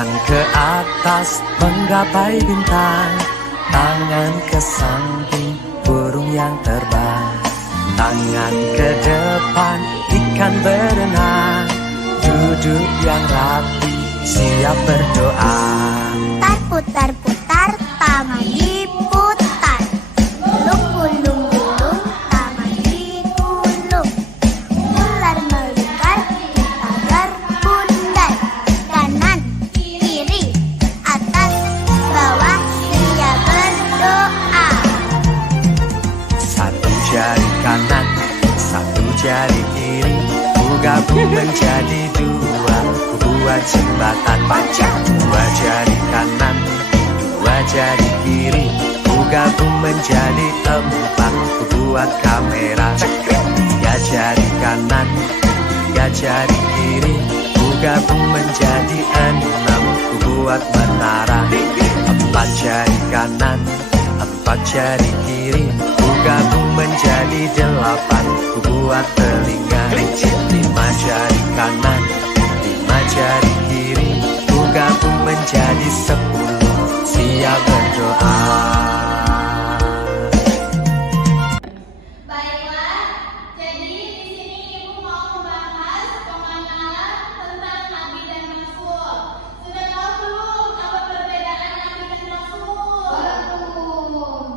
Tangan ke atas menggapai bintang, tangan ke samping burung yang terbang, tangan ke depan ikan berenang, duduk yang rapi siap berdoa. Putar-putar tangan diputar, gulung-gulung tangan digulung, ular melingkar di pagar bundar, kanan kiri atas bawah dia berdoa. Satu jari kanan, satu jari kiri, ku gabung menjadi dua, ku buat jembatan panjang. Dua jari kanan, dua jari kiri, ku gabung menjadi empat, ku buat kamera. Tiga jari kanan, tiga jari kiri, ku gabung menjadi enam, ku buat menara. Empat jari kanan, empat jari kiri, ku gabung menjadi delapan, ku buat telinga. Lima jari kanan, lima jari kiri, ku gabung menjadi 10, siap berdoa. Baiklah, jadi di sini Ibu mau membahas pengenalan tentang Nabi dan Rasul. Sudah tahu belum apa perbedaan Nabi dan Rasul? Belum.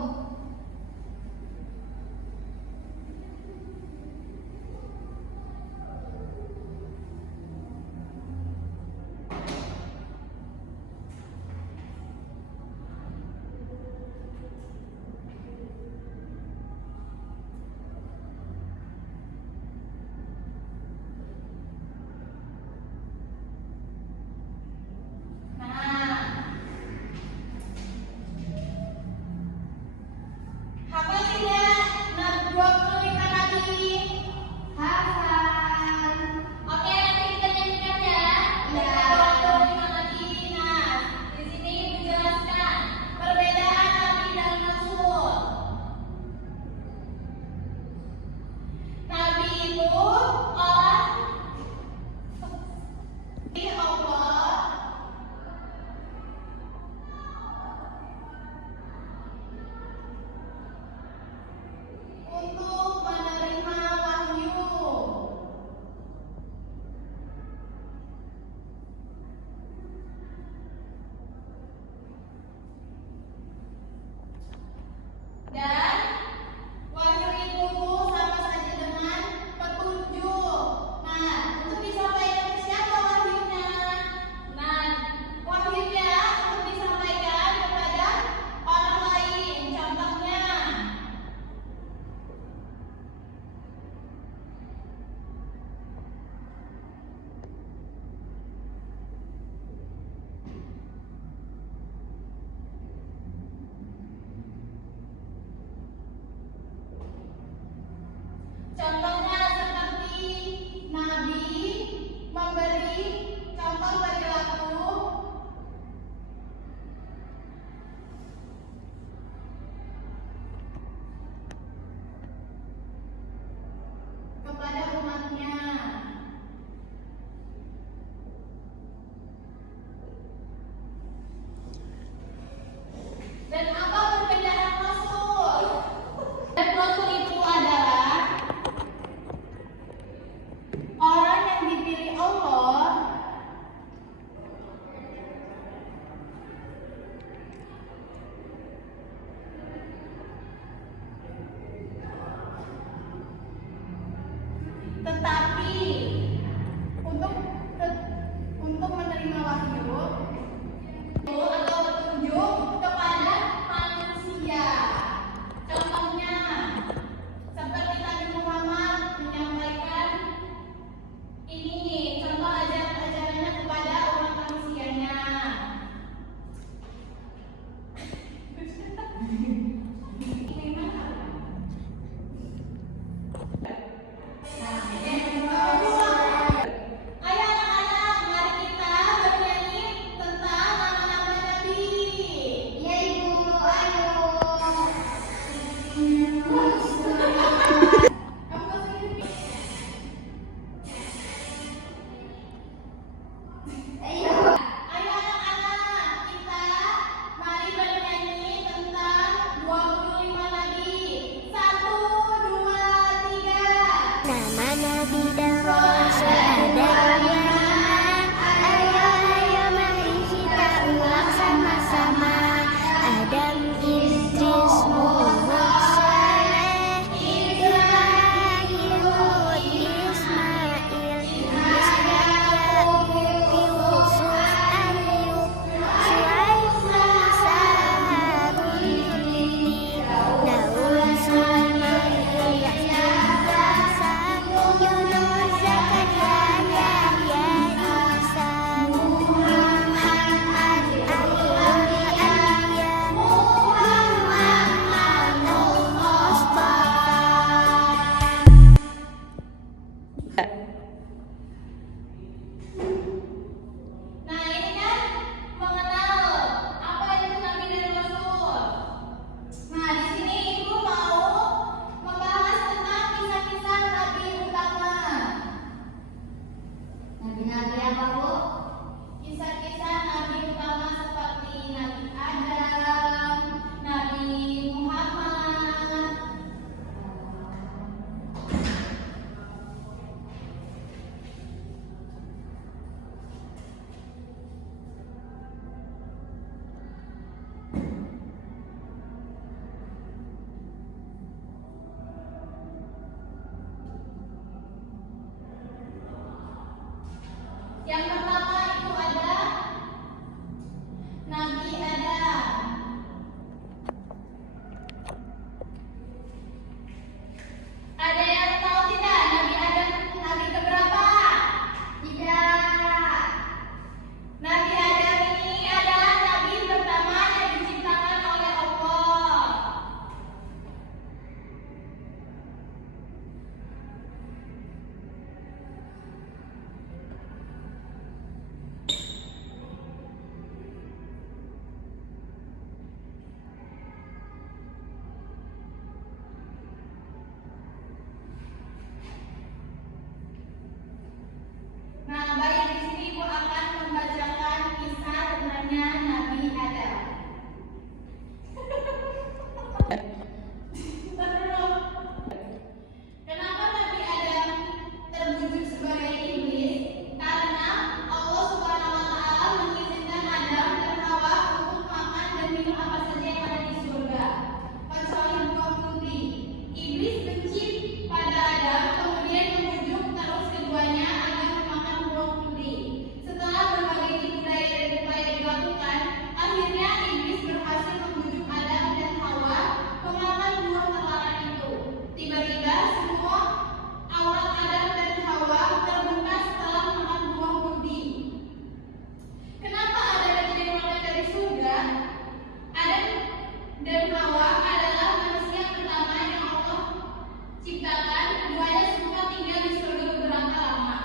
dan Hawa adalah manusia pertama yang Allah ciptakan. Keduanya sempat tinggal di surga beberapa lama.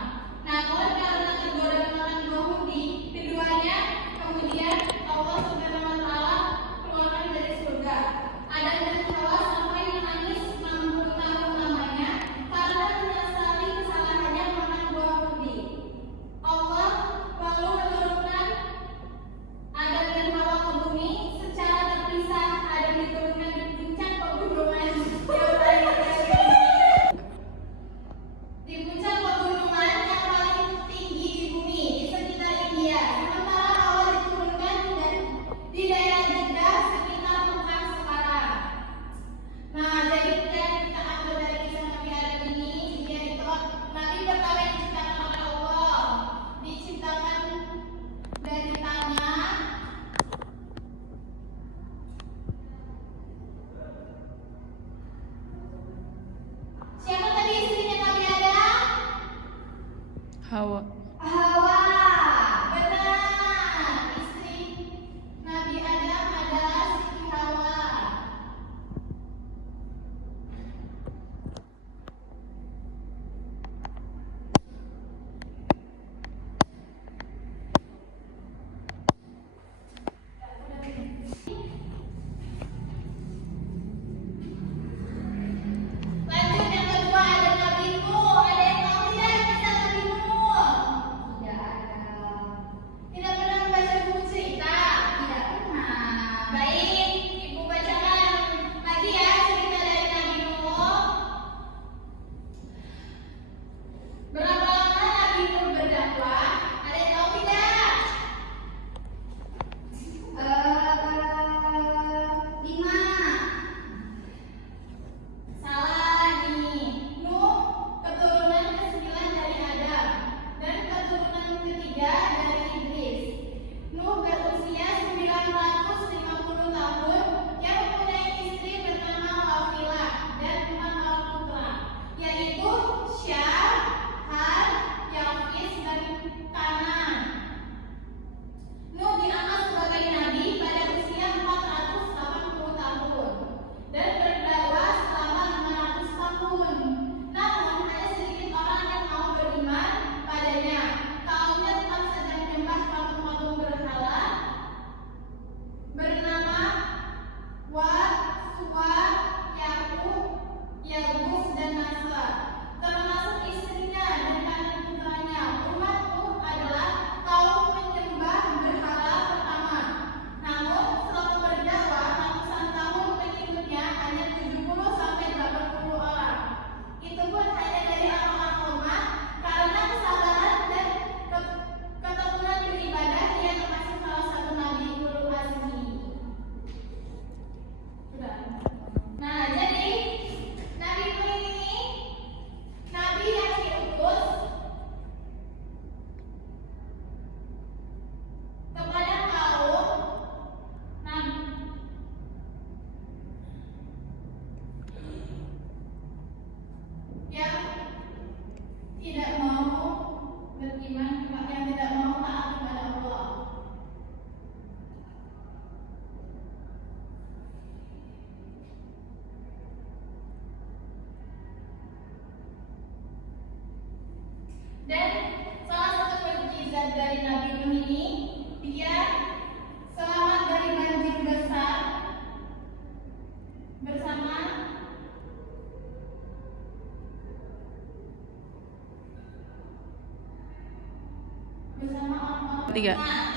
Namun karena tergoda makan buah hudi, keduanya kemudian Allah Subhanahu wa Ta'ala keluarkan dari surga. Adam dan Hawa sampai menangis 60 tahun lamanya karena menyesali kesalahannya makan buah hudi. Allah lalu menurunkan Adam dan Hawa ke bumi secara terpisah. Adam diturunkan di puncak pegunungan yang paling di puncak pegunungan yang paling tinggi di bumi di sekitar India. Sementara Hawa diturunkan di daerah Jeddah sekitar Mekah sekarang. Nah, jadi kita ambil dari kisah Nabi Adam ini, dia itu Nabi pertama yang diciptakan oleh Allah, diciptakan dari tanah. Siapa tadi istrinya Nabi Adam? Hawa. Hawa. Benar. Istri Nabi Adam adalah Siti Hawa. Lanjut yang kedua, ada Nabi Nuh. Ada yang tahu tidak kisah Nabi Nuh? Tidak ada. Tidak pernah membaca buku cerita? Tidak pernah. Baik, Ibu bacakan lagi ya cerita dari Nabi Nuh. Berapa lama Nabi Nuh berdakwah? Ada yang tahu tidak? 5. Salah nih. Nuh keturunan ke-9 dari Adam dan keturunan ketiga dari Iblis. Nuh berusia 950 tahun yang mempunyai istri bernama Wafilah dan 4 orang putra, yaitu Syam, Ham, Yafis, dan Kanaan. Nuh diangkat sebagai nabi pada usia 480 tahun dan berdakwah selama 500 tahun. Namun ada sedikit orang yang mau beriman padanya. Kaumnya tetap saja menyembah patung-patung berhala bernama Wat, Suwa, Yakub, Yabus, dan Nasra, termasuk istrinya dan anak putranya. Umat Nuh adalah kaum penyembah berhala pertama. Namun selama berdakwah ratusan tahun pengikutnya hanya 70 sampai 80 orang. Itu pun hanya dari orang-orang lemah karena kesabaran dan ketekunan beribadah yang termasuk salah satu nabi ulul azmi. Sudah. Nah, jadi Nabi Nuh ini nabi yang diutus kepada kaum yang tidak mau beriman, yang tidak mau taat kepada Allah. Dan salah satu mukjizat dari Nabi Nuh ini, dia selamat dari banjir besar bersama orang-orang. 3. Nah,